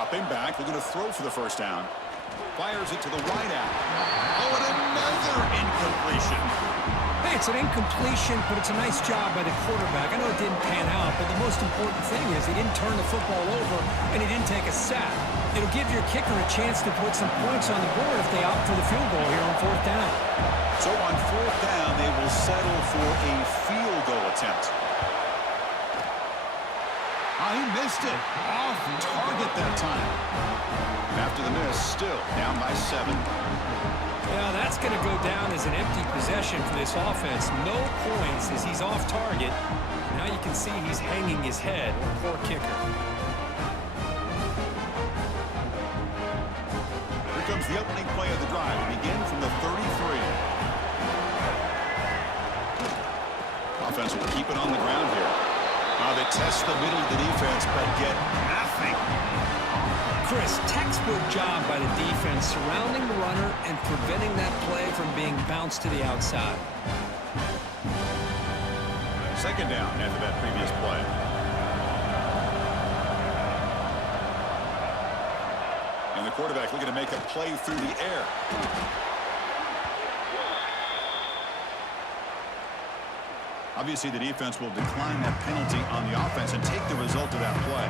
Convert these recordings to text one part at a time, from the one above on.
Dropping back, looking to throw for the first down. Fires it to the wide out. Oh, and another incompletion. Hey, it's an incompletion, but it's a nice job by the quarterback. I know it didn't pan out, but the most important thing is he didn't turn the football over and he didn't take a sack. It'll give your kicker a chance to put some points on the board if they opt for the field goal here on fourth down. So on fourth down, they will settle for a field goal attempt. Oh, he missed it. Off target that time. After the miss, still down by 7. Yeah, that's going to go down as an empty possession for this offense. No points as he's off target. Now you can see he's hanging his head. Poor kicker. Here comes the opening play of the drive. We begin from the 33. Offense will keep it on the ground here. They test the middle of the defense, but get nothing. Chris, textbook job by the defense surrounding the runner and preventing that play from being bounced to the outside. Second down after that previous play. And the quarterback looking to make a play through the air. Obviously, the defense will decline that penalty on the offense and take the result of that play.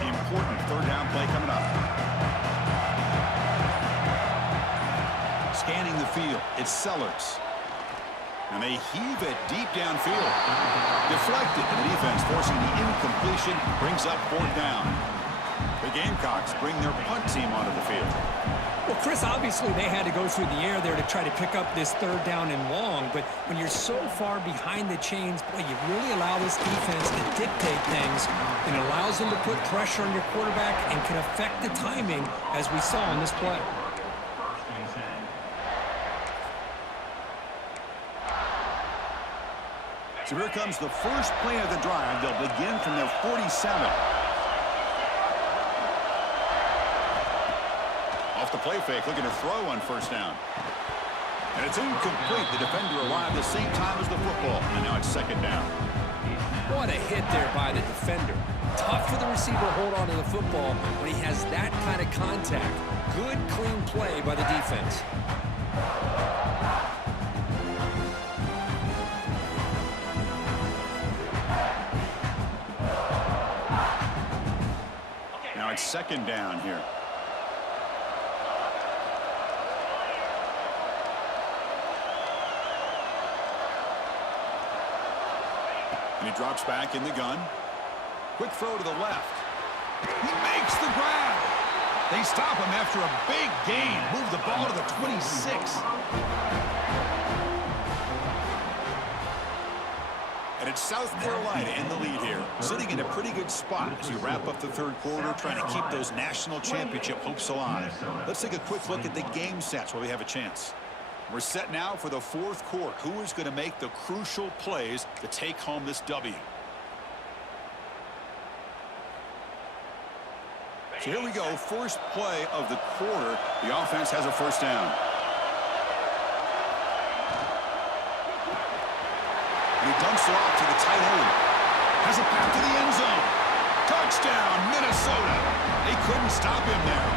The important third down play coming up. Scanning the field, it's Sellers. And they heave it deep downfield. Deflected, and the defense forcing the incompletion brings up fourth down. The Gamecocks bring their punt team onto the field. Well, Chris, obviously they had to go through the air there to try to pick up this third down and long, but when you're so far behind the chains, boy, you really allow this defense to dictate things, and it allows them to put pressure on your quarterback and can affect the timing, as we saw in this play. So here comes the first play of the drive. They'll begin from their 47. Off the play fake, looking to throw on first down. And it's incomplete. The defender arrived the same time as the football. And now it's second down. What a hit there by the defender. Tough for the receiver to hold on to the football when he has that kind of contact. Good, clean play by the defense. Now it's second down here. And he drops back in the gun. Quick throw to the left. He makes the grab. They stop him after a big gain. Move the ball to the 26. And it's South Carolina in the lead here, sitting in a pretty good spot as we wrap up the third quarter, trying to keep those national championship hopes alive. Let's take a quick look at the game sets while we have a chance. We're set now for the fourth quarter. Who is going to make the crucial plays to take home this W? So here we go. First play of the quarter. The offense has a first down. And he dumps it off to the tight end. Has a path to the end zone. Touchdown, Minnesota. They couldn't stop him there.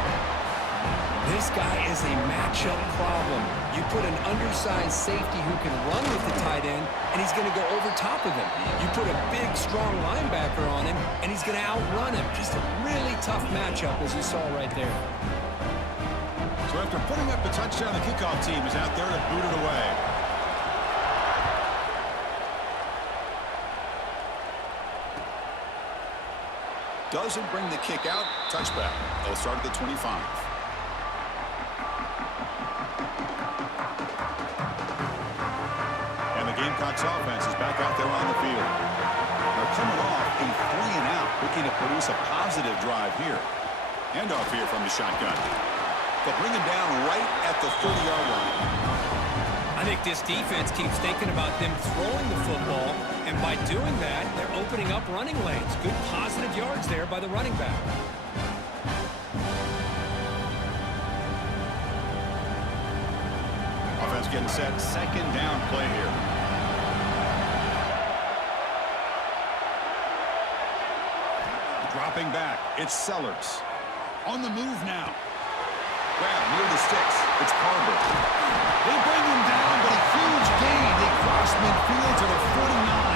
This guy is a matchup problem. You put an undersized safety who can run with the tight end, and he's going to go over top of him. You put a big, strong linebacker on him, and he's going to outrun him. Just a really tough matchup, as you saw right there. So after putting up the touchdown, the kickoff team is out there to boot it away. Doesn't bring the kick out. Touchback. They'll start at the 25. And the Gamecocks offense is back out there on the field. They're coming off a 3-and-out, looking to produce a positive drive here. Handoff here from the shotgun. They'll bring him down right at the 30-yard line. I think this defense keeps thinking about them throwing the football, and by doing that, they're opening up running lanes. Good positive yards there by the running back. getting set. Second down play here. Dropping back. It's Sellers. On the move now. Grab near the sticks. It's Carver. They bring him down, but a huge gain. They cross midfield to the 49.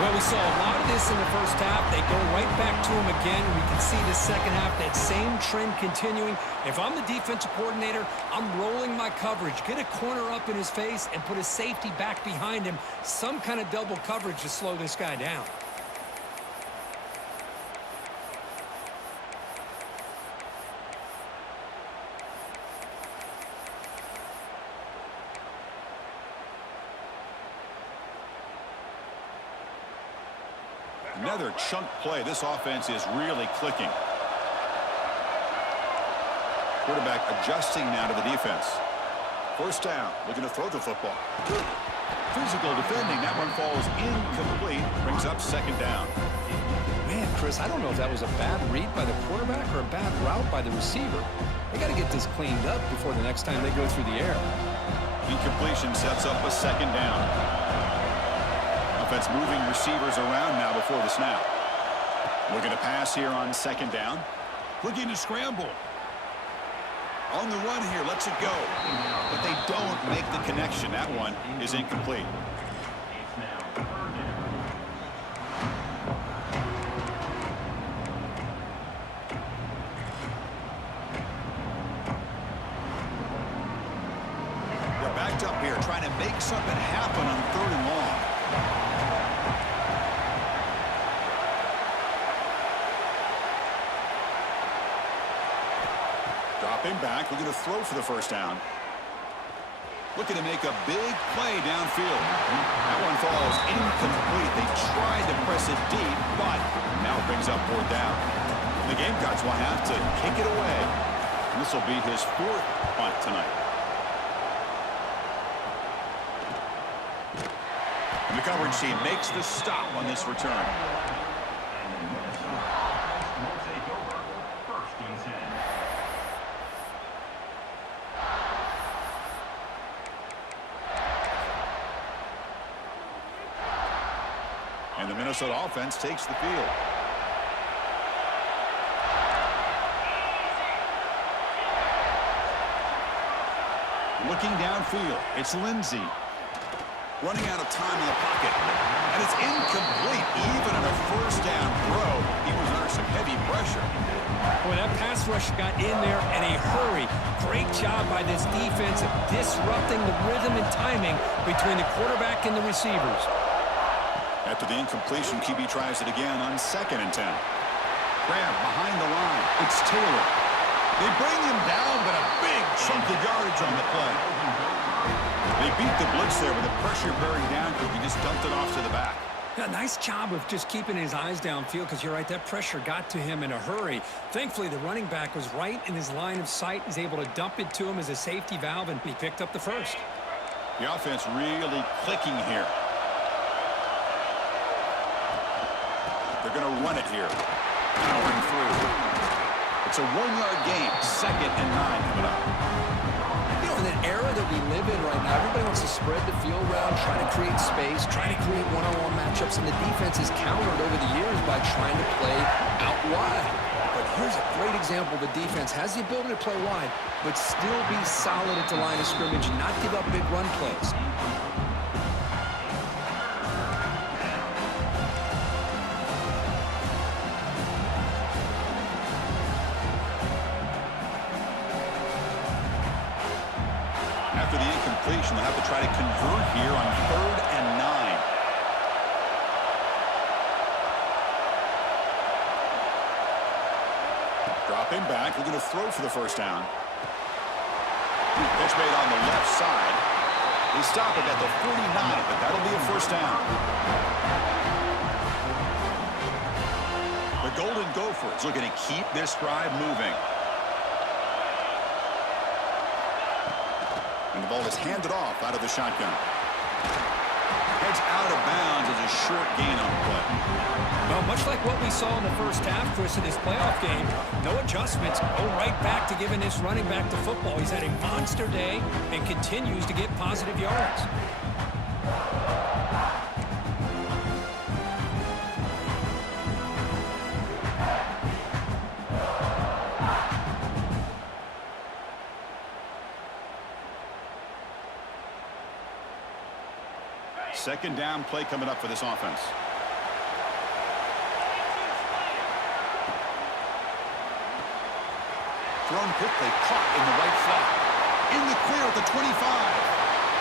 Well, we saw a lot of this in the first half. They go right back to him again. We can see the second half, that same trend continuing. If I'm the defensive coordinator, I'm rolling my coverage. Get a corner up in his face and put a safety back behind him. Some kind of double coverage to slow this guy down. Another chunk play. This offense is really clicking. Quarterback adjusting now to the defense. First down. Looking to throw the football. Physical defending. That one falls incomplete. Brings up second down. Man, Chris, I don't know if that was a bad read by the quarterback or a bad route by the receiver. They got to get this cleaned up before the next time they go through the air. Incompletion sets up a second down. Offense moving receivers around now before the snap. Looking to pass here on second down. Looking to scramble. On the run here, lets it go. But they don't make the connection. That one is incomplete. They're backed up here trying to make something happen on third and long. Dropping back, looking to throw for the first down. Looking to make a big play downfield. That one falls incomplete. They tried to press it deep, but now it brings up fourth down. The Gamecocks will have to kick it away. And this will be his fourth punt tonight. And the coverage team makes the stop on this return. And the Minnesota offense takes the field. Looking downfield, it's Lindsey. Running out of time in the pocket. And it's incomplete. Even on a first down throw, he was under some heavy pressure. Boy, that pass rush got in there in a hurry. Great job by this defense of disrupting the rhythm and timing between the quarterback and the receivers. After the incompletion, QB tries it again on 2nd and 10. Grab behind the line. It's Taylor. They bring him down, but a big chunk of yardage on the play. They beat the blitz there with the pressure bearing down because he just dumped it off to the back. Yeah, nice job of just keeping his eyes downfield because you're right, that pressure got to him in a hurry. Thankfully, the running back was right in his line of sight. He's able to dump it to him as a safety valve, and he picked up the first. The offense really clicking here. They're going to run it here. Powering through. It's a 1-yard gain. 2nd and 9 coming up. You know, in an era that we live in right now, everybody wants to spread the field around, try to create space, try to create one-on-one matchups, and the defense is countered over the years by trying to play out wide. But here's a great example. The defense has the ability to play wide, but still be solid at the line of scrimmage and not give up big run plays. After the incompletion, they'll have to try to convert here on 3rd and 9. Dropping back, looking to throw for the first down. Pitch made on the left side. They stop it at the 49, but that'll be a first down. The Golden Gophers looking to keep this drive moving. And the ball is handed off out of the shotgun. Heads out of bounds as a short gain on the play. Well, much like what we saw in the first half, Chris, in this playoff game. No adjustments. Go right back to giving this running back the football. He's had a monster day and continues to get positive yards. Second down play coming up for this offense. Thrown quickly, caught in the right flat. In the clear at the 25.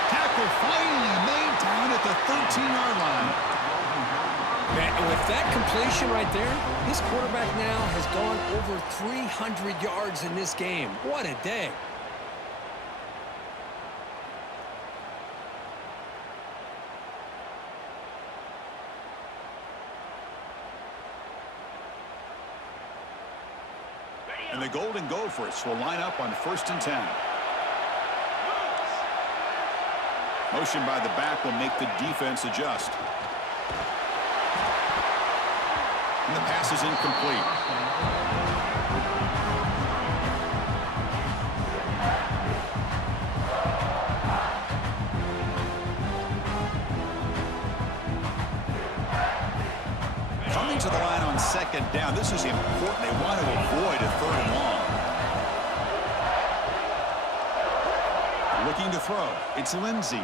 Tackle finally made down at the 13-yard line. Man, with that completion right there, this quarterback now has gone over 300 yards in this game. What a day. And the Golden Gophers will line up on 1st and 10. Motion by the back will make the defense adjust. And the pass is incomplete. Coming to the line on 2nd down. This is important. They want to avoid a 3rd and long. Looking to throw. It's Lindsey.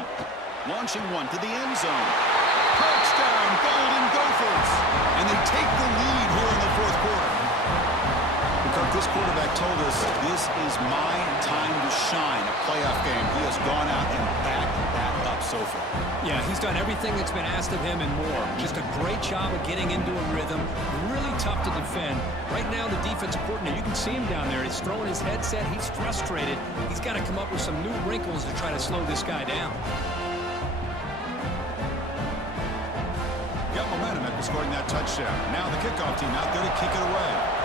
Launching one to the end zone. Touchdown, Golden Gophers. And they take the lead here in the 4th quarter. Because this quarterback told us this is my time to shine. A playoff game. He has gone out and backed that up so far. Yeah, he's done everything that's been asked of him and more. Just a great job of getting into a rhythm. Really tough to defend. Right now, the defensive coordinator, you can see him down there. He's throwing his headset. He's frustrated. He's got to come up with some new wrinkles to try to slow this guy down. Got momentum after scoring that touchdown. Now the kickoff team out there to kick it away.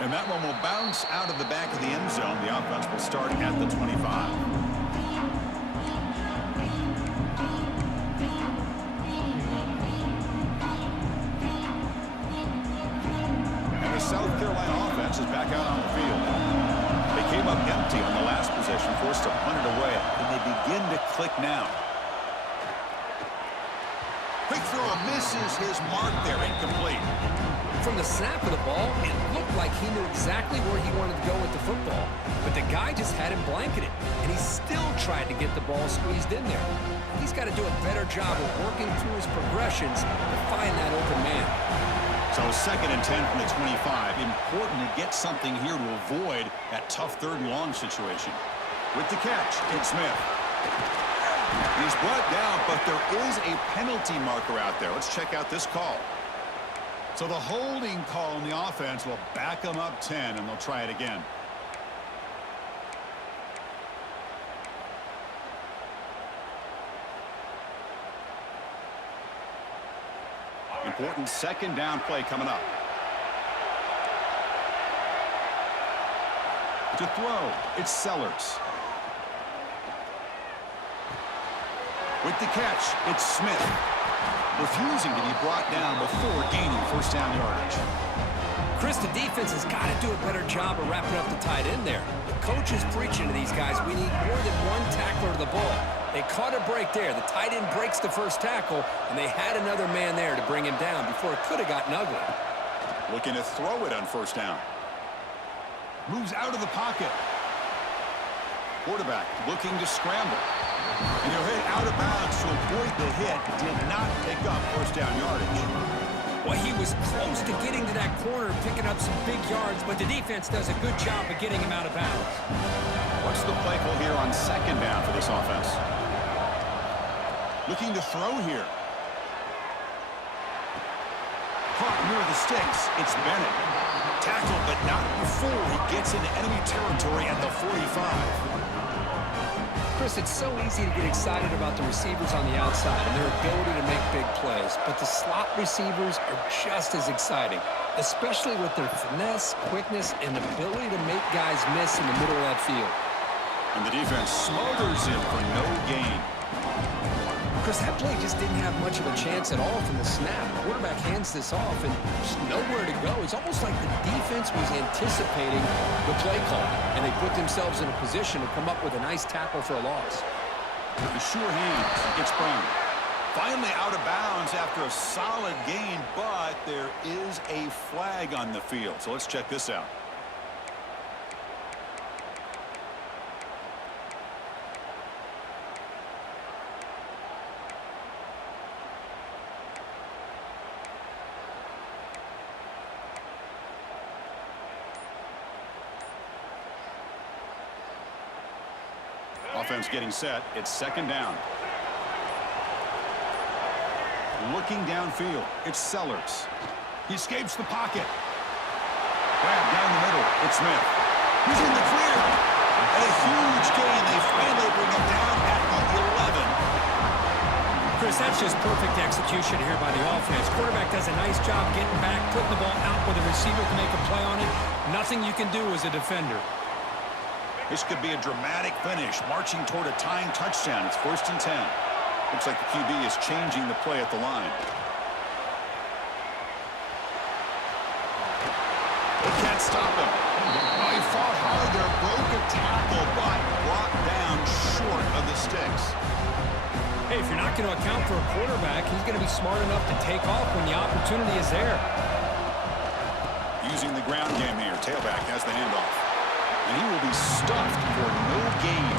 And that one will bounce out of the back of the end zone. The offense will start at the 25. And the South Carolina offense is back out on the field. They came up empty on the last possession, forced to punt it away. And they begin to click now. Quick throw misses his mark there, incomplete. From the snap of the ball, it looked like he knew exactly where he wanted to go with the football. But the guy just had him blanketed, and he still tried to get the ball squeezed in there. He's got to do a better job of working through his progressions to find that open man. So 2nd and 10 from the 25. Important to get something here to avoid that tough 3rd and long situation. With the catch, it's Smith. He's brought down, but there is a penalty marker out there. Let's check out this call. So the holding call on the offense will back them up 10, and they'll try it again. Important 2nd down play coming up. To throw, it's Sellers. With the catch, it's Smith. Refusing to be brought down before gaining 1st down yardage. Chris, the defense has got to do a better job of wrapping up the tight end there. The coach is preaching to these guys, we need more than one tackler to the ball. They caught a break there. The tight end breaks the first tackle, and they had another man there to bring him down before it could have gotten ugly. Looking to throw it on 1st down. Moves out of the pocket. Quarterback looking to scramble. And he'll hit out of bounds to avoid the hit. Did not pick up 1st down yardage. Well, he was close to getting to that corner, picking up some big yards, but the defense does a good job of getting him out of bounds. What's the play call here on 2nd down for this offense? Looking to throw here. Caught near the sticks. It's Bennett. Tackled, but not before he gets into enemy territory at the 45. Chris, it's so easy to get excited about the receivers on the outside and their ability to make big plays, but the slot receivers are just as exciting, especially with their finesse, quickness, and ability to make guys miss in the middle of that field. And the defense smothers him for no gain. Chris, Chris, that play just didn't have much of a chance at all from the snap. Quarterback hands this off and just nowhere to go. It's almost like the defense was anticipating the play call, and they put themselves in a position to come up with a nice tackle for a loss. The sure hands. It's Brown. Finally out of bounds after a solid gain, but there is a flag on the field. So let's check this out. Offense getting set. It's second down. Looking downfield. It's Sellers. He escapes the pocket. Grab down the middle. It's Smith. He's in the clear. A huge gain. They finally bring him down at the 11. Chris, that's just perfect execution here by the offense. Quarterback does a nice job getting back, putting the ball out where the receiver can make a play on it. Nothing you can do as a defender. This could be a dramatic finish, marching toward a tying touchdown. It's 1st and 10. Looks like the QB is changing the play at the line. They can't stop him. Oh, he fought hard there, broke a tackle, but brought down short of the sticks. Hey, if you're not going to account for a quarterback, he's going to be smart enough to take off when the opportunity is there. Using the ground game here. Tailback has the handoff. And he will be stuffed for no gain.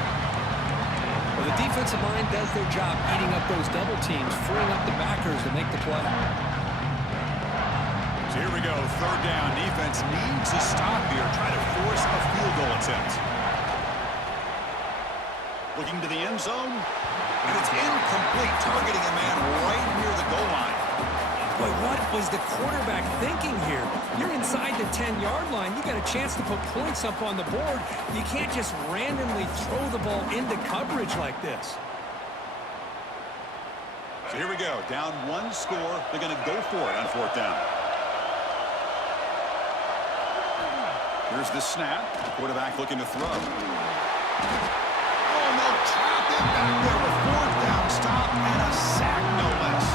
Well, the defensive line does their job eating up those double teams, freeing up the backers to make the play. So here we go, third down. Defense needs a stop here, try to force a field goal attempt. Looking to the end zone, and it's incomplete, targeting a man right near the goal line. Boy, what was the quarterback thinking here? You're inside the 10-yard line. You got a chance to put points up on the board. You can't just randomly throw the ball into coverage like this. So here we go, down one score. They're going to go for it on fourth down. Here's the snap. The quarterback looking to throw. Oh, no, trapped him back there with fourth down stop and a sack, no less.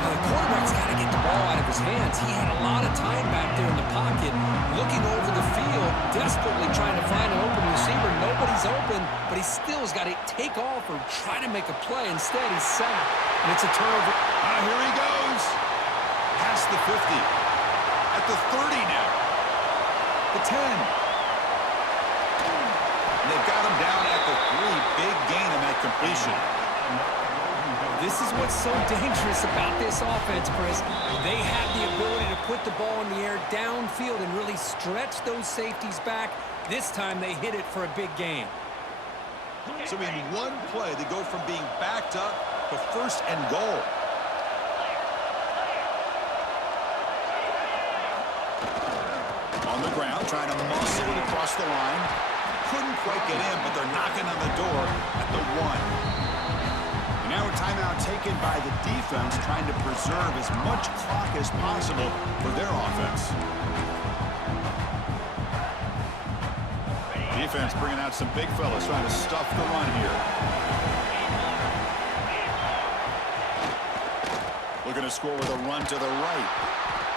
The quarterback's got to get the ball out of his hands. He had a lot of time back there in the pocket, looking over the field, desperately trying to find an open receiver. Nobody's open, but he still has got to take off or try to make a play. Instead, he's sacked, and it's a turnover. Here he goes. Past the 50. At the 30 now. The 10. And they've got him down at the 3. Big gain in that completion. This is what's so dangerous about this offense, Chris. They have the ability to put the ball in the air downfield and really stretch those safeties back. This time they hit it for a big gain. So in one play, they go from being backed up to 1st and goal. On the ground, trying to muscle it across the line. Couldn't quite get in, but they're knocking on the door at the 1. Now a timeout taken by the defense, trying to preserve as much clock as possible for their offense. Defense bringing out some big fellas, trying to stuff the run here. Looking to score with a run to the right.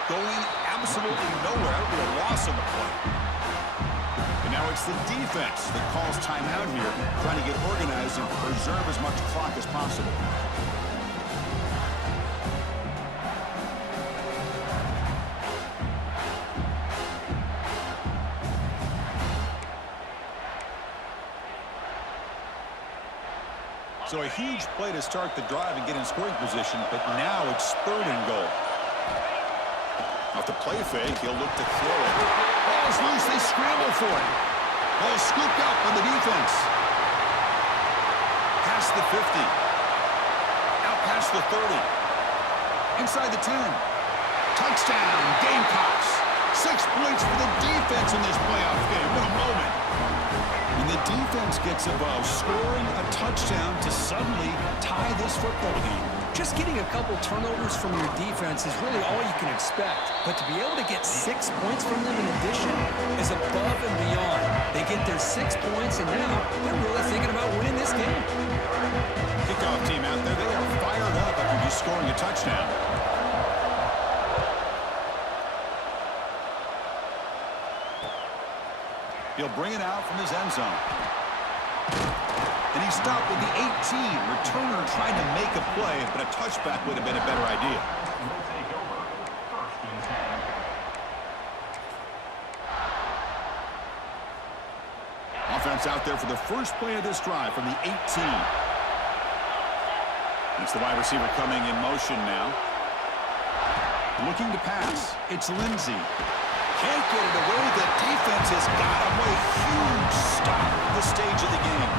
Going absolutely nowhere. That would be a loss on the play. And now it's the defense that calls timeout here, trying to get organized and preserve as much clock as possible. So a huge play to start the drive and get in scoring position, but now it's 3rd and goal. Off the play fake, he'll look to throw it. Ball's loose, they scramble for it. Ball scooped up on the defense. Past the 50. Out past the 30. Inside the 10. Touchdown, Gamecocks. 6 points for the defense in this playoff game. What a moment. And the defense gets above, scoring a touchdown to suddenly tie this football game. Just getting a couple turnovers from your defense is really all you can expect. But to be able to get 6 points from them in addition is above and beyond. They get their 6 points, and now they're really thinking about winning this game. Kickoff team out there, they are a touchdown. He'll bring it out from his end zone. And he stopped at the 18. Returner trying to make a play, but a touchback would have been a better idea. Offense out there for the first play of this drive from the 18. It's the wide receiver coming in motion now. Looking to pass. It's Lindsey. Can't get it away. The defense has got him with a huge stop at this stage of the game.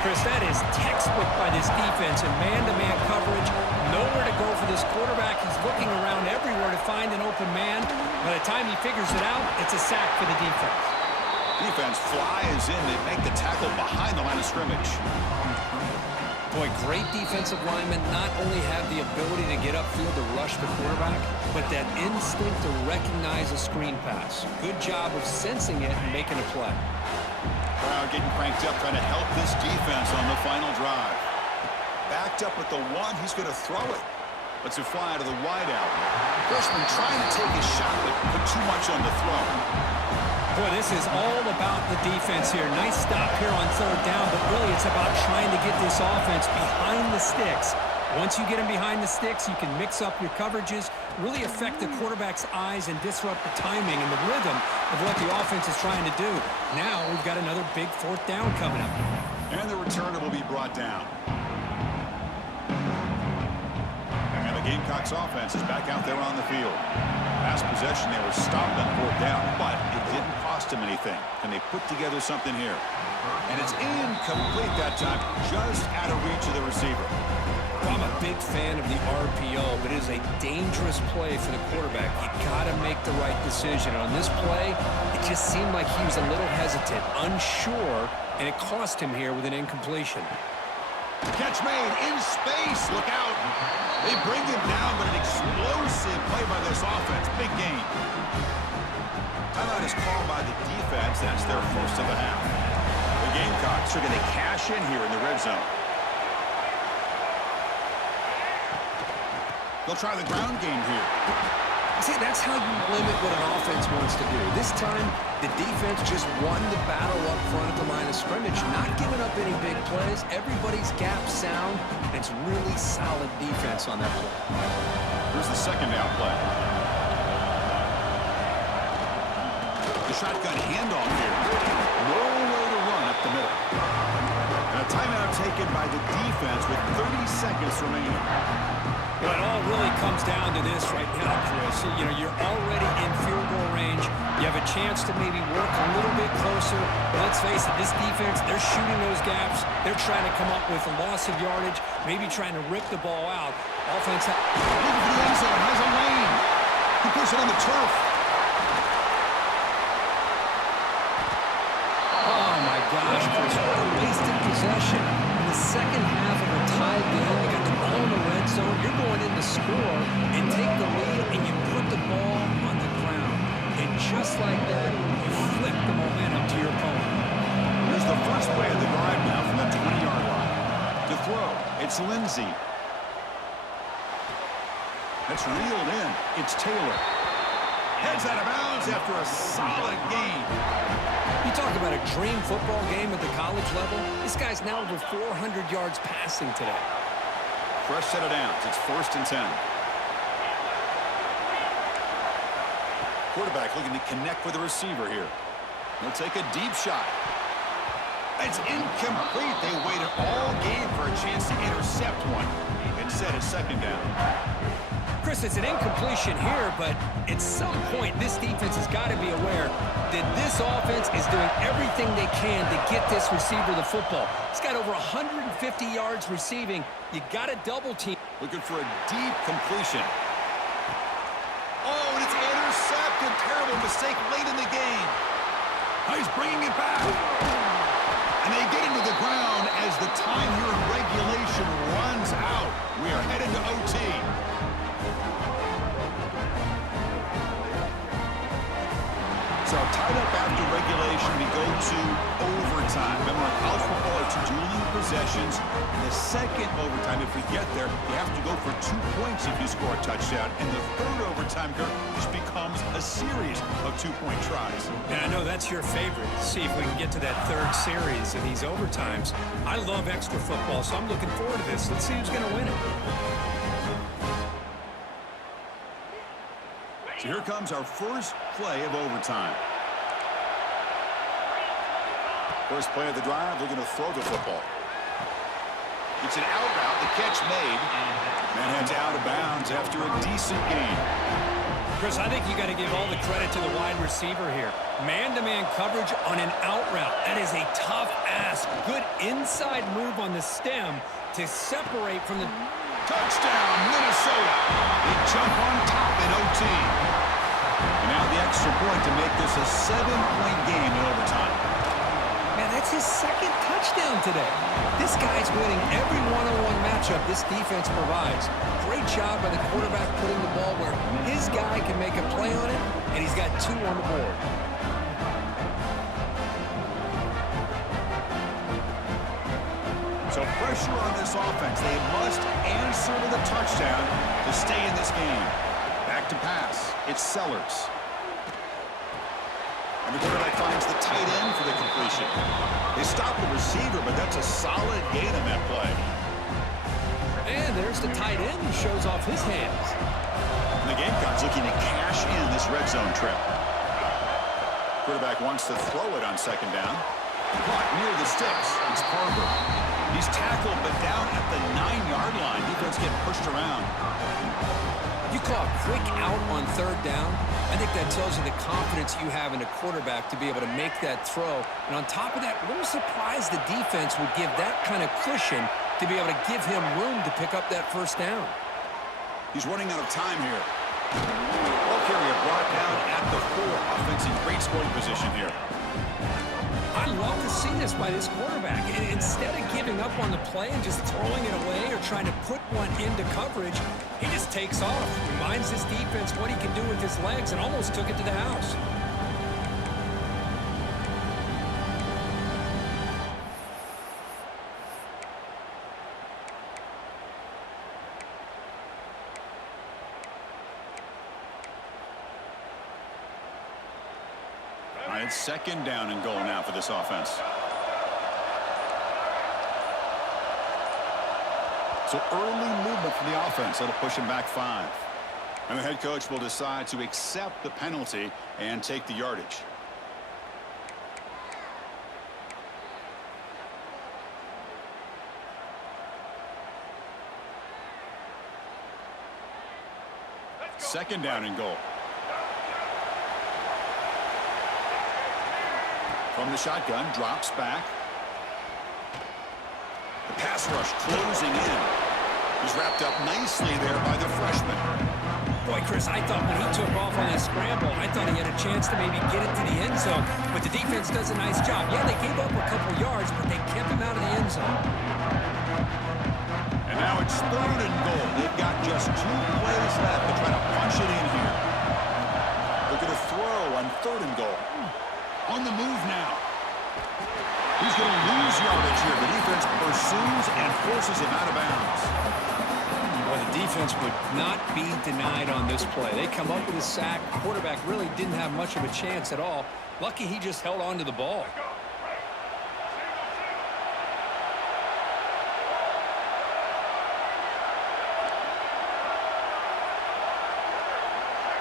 Chris, that is textbook by this defense in man-to-man coverage. Nowhere to go for this quarterback. He's looking around everywhere to find an open man. By the time he figures it out, it's a sack for the defense. Defense flies in. They make the tackle behind the line of scrimmage. Boy, great defensive linemen not only have the ability to get upfield to rush the quarterback, but that instinct to recognize a screen pass. Good job of sensing it and making a play. Crowd getting cranked up, trying to help this defense on the final drive. Backed up at the 1, he's going to throw it. Lets it fly out of the wideout. Freshman trying to take a shot, but put too much on the throw. Boy, this is all about the defense here. Nice stop here on third down, but really it's about trying to get this offense behind the sticks. Once you get them behind the sticks, you can mix up your coverages, really affect the quarterback's eyes and disrupt the timing and the rhythm of what the offense is trying to do. Now we've got another big fourth down coming up. And the returner will be brought down. And the Gamecocks offense is back out there on the field. Last possession, they were stopped on fourth down, but it didn't cost them anything. And they put together something here. And it's incomplete that time, just out of reach of the receiver. I'm a big fan of the RPO, but it is a dangerous play for the quarterback. You got to make the right decision. And on this play, it just seemed like he was a little hesitant, unsure, and it cost him here with an incompletion. Catch made in space. Look out. They bring him down, but an explosive play by this offense. Big game. Timeout is called by the defense. That's their first of the half. The Gamecocks are going to cash in here in the red zone. They'll try the ground game here. See, that's how you limit what an offense wants to do. This time, the defense just won the battle up front at the line of scrimmage, not giving up any big plays. Everybody's gap sound, and it's really solid defense on that play. Here's the second down play. The shotgun handoff here. No way to run up the middle. And a timeout taken by the defense with 30 seconds remaining. Well, it all really comes down to this right now, Chris. You know, you're already in field goal range. You have a chance to maybe work a little bit closer. But let's face it, this defense, they're shooting those gaps. They're trying to come up with a loss of yardage, maybe trying to rip the ball out. Offense looking for the end zone, has a lane. He puts it on the turf. Oh, my gosh, Chris, what a wasted possession. In the second half of a tied game, you got the ball in the red zone. You're going in to score and take the lead, and you put the ball on the ground. And just like that, you flip the momentum to your opponent. Here's the first play of the drive now from the 20-yard line. To throw, it's Lindsey. That's reeled in. It's Taylor. Heads out of bounds after a solid game. You talk about a dream football game at the college level. This guy's now over 400 yards passing today. Fresh set of downs. It's 1st and 10. Quarterback looking to connect with the receiver here. He'll take a deep shot. It's incomplete. They waited all game for a chance to intercept one. Instead, a second down. Chris, it's an incompletion here, but at some point, this defense has got to be aware that this offense is doing everything they can to get this receiver the football. He's got over 150 yards receiving. You got to double team. Looking for a deep completion. Oh, and it's intercepted. Terrible mistake late in the game. Oh, he's bringing it back. And they get into the ground as the time here in regulation runs out. We are headed to OT. So tied up after regulation. situation, we go to overtime. Remember, in college football, it's dueling possessions. In the second overtime, if we get there, you have to go for 2 points if you score a touchdown. And the third overtime, Kirk, just becomes a series of 2-point tries. And I know that's your favorite. See if we can get to that third series in these overtimes. I love extra football, so I'm looking forward to this. Let's see who's going to win it. So here comes our first play of overtime. First play of the drive, they're going to throw the football. It's an out route, the catch made. Man heads out of bounds after a decent gain. Chris, I think you got to give all the credit to the wide receiver here. Man-to-man coverage on an out route. That is a tough ask. Good inside move on the stem to separate from the... Touchdown, Minnesota. They jump on top in OT. And now the extra point to make this a 7-point game in overtime. Man, that's his second touchdown today. This guy's winning every one-on-one matchup this defense provides. Great job by the quarterback putting the ball where his guy can make a play on it, and he's got 2 on the board. So pressure on this offense. They must answer with a touchdown to stay in this game. Back to pass. It's Sellers. And the quarterback finds the tight end for the completion. They stop the receiver, but that's a solid gain on that play. And there's the tight end who shows off his hands. And the Gamecocks looking to cash in this red zone trip. Quarterback wants to throw it on second down. Clock near the sticks. It's Parker. He's tackled, but down at the 9-yard line. Defense getting pushed around. You call a quick out on third down. I think that tells you the confidence you have in a quarterback to be able to make that throw. And on top of that, a little surprised the defense would give that kind of cushion to be able to give him room to pick up that first down. He's running out of time here. Ball carrier brought down at the 4. Offense in great scoring position here. I love to see this by this quarterback. And instead of giving up on the play and just throwing it away or trying to put one into coverage, he just takes off. Reminds this defense what he can do with his legs and almost took it to the house. All right, it's second down and goal now for this offense. So early movement from the offense. That'll push him back 5. And the head coach will decide to accept the penalty and take the yardage. Second down and goal. From the shotgun, drops back. The pass rush closing in. He's wrapped up nicely there by the freshman. Boy, Chris, I thought when he took off on that scramble, I thought he had a chance to maybe get it to the end zone. But the defense does a nice job. Yeah, they gave up a couple yards, but they kept him out of the end zone. And now it's third and goal. They've got just 2 plays left to try to punch it in here. They're going to throw on third and goal. On the move now. He's going to lose yardage here. The defense pursues and forces him out of bounds. Well, the defense would not be denied on this play. They come up with a sack. The quarterback really didn't have much of a chance at all. Lucky he just held on to the ball.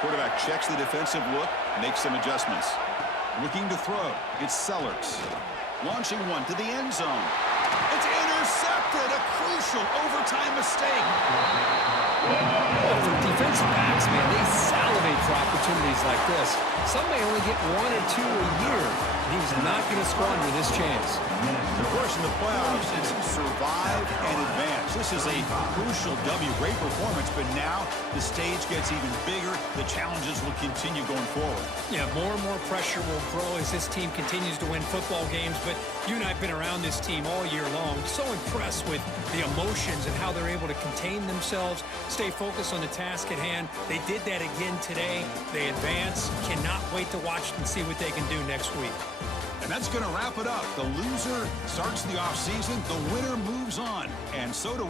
Quarterback checks the defensive look, makes some adjustments. Looking to throw. It's Sellers. Launching one to the end zone. It's intercepted. A crucial overtime mistake. Well, for defensive backs, man, they salivate for opportunities like this. Some may only get 1 or 2 a year. He's not going to squander this chance. Of course, in the playoffs, it's survive and advance. This is a crucial W. Great performance, but now the stage gets even bigger. The challenges will continue going forward. Yeah, more and more pressure will grow as this team continues to win football games, but you and I have been around this team all year long. So impressed with the emotions and how they're able to contain themselves, stay focused on the task at hand. They did that again today. They advance. Cannot wait to watch and see what they can do next week. And that's going to wrap it up. The loser starts the offseason. The winner moves on. And so do we.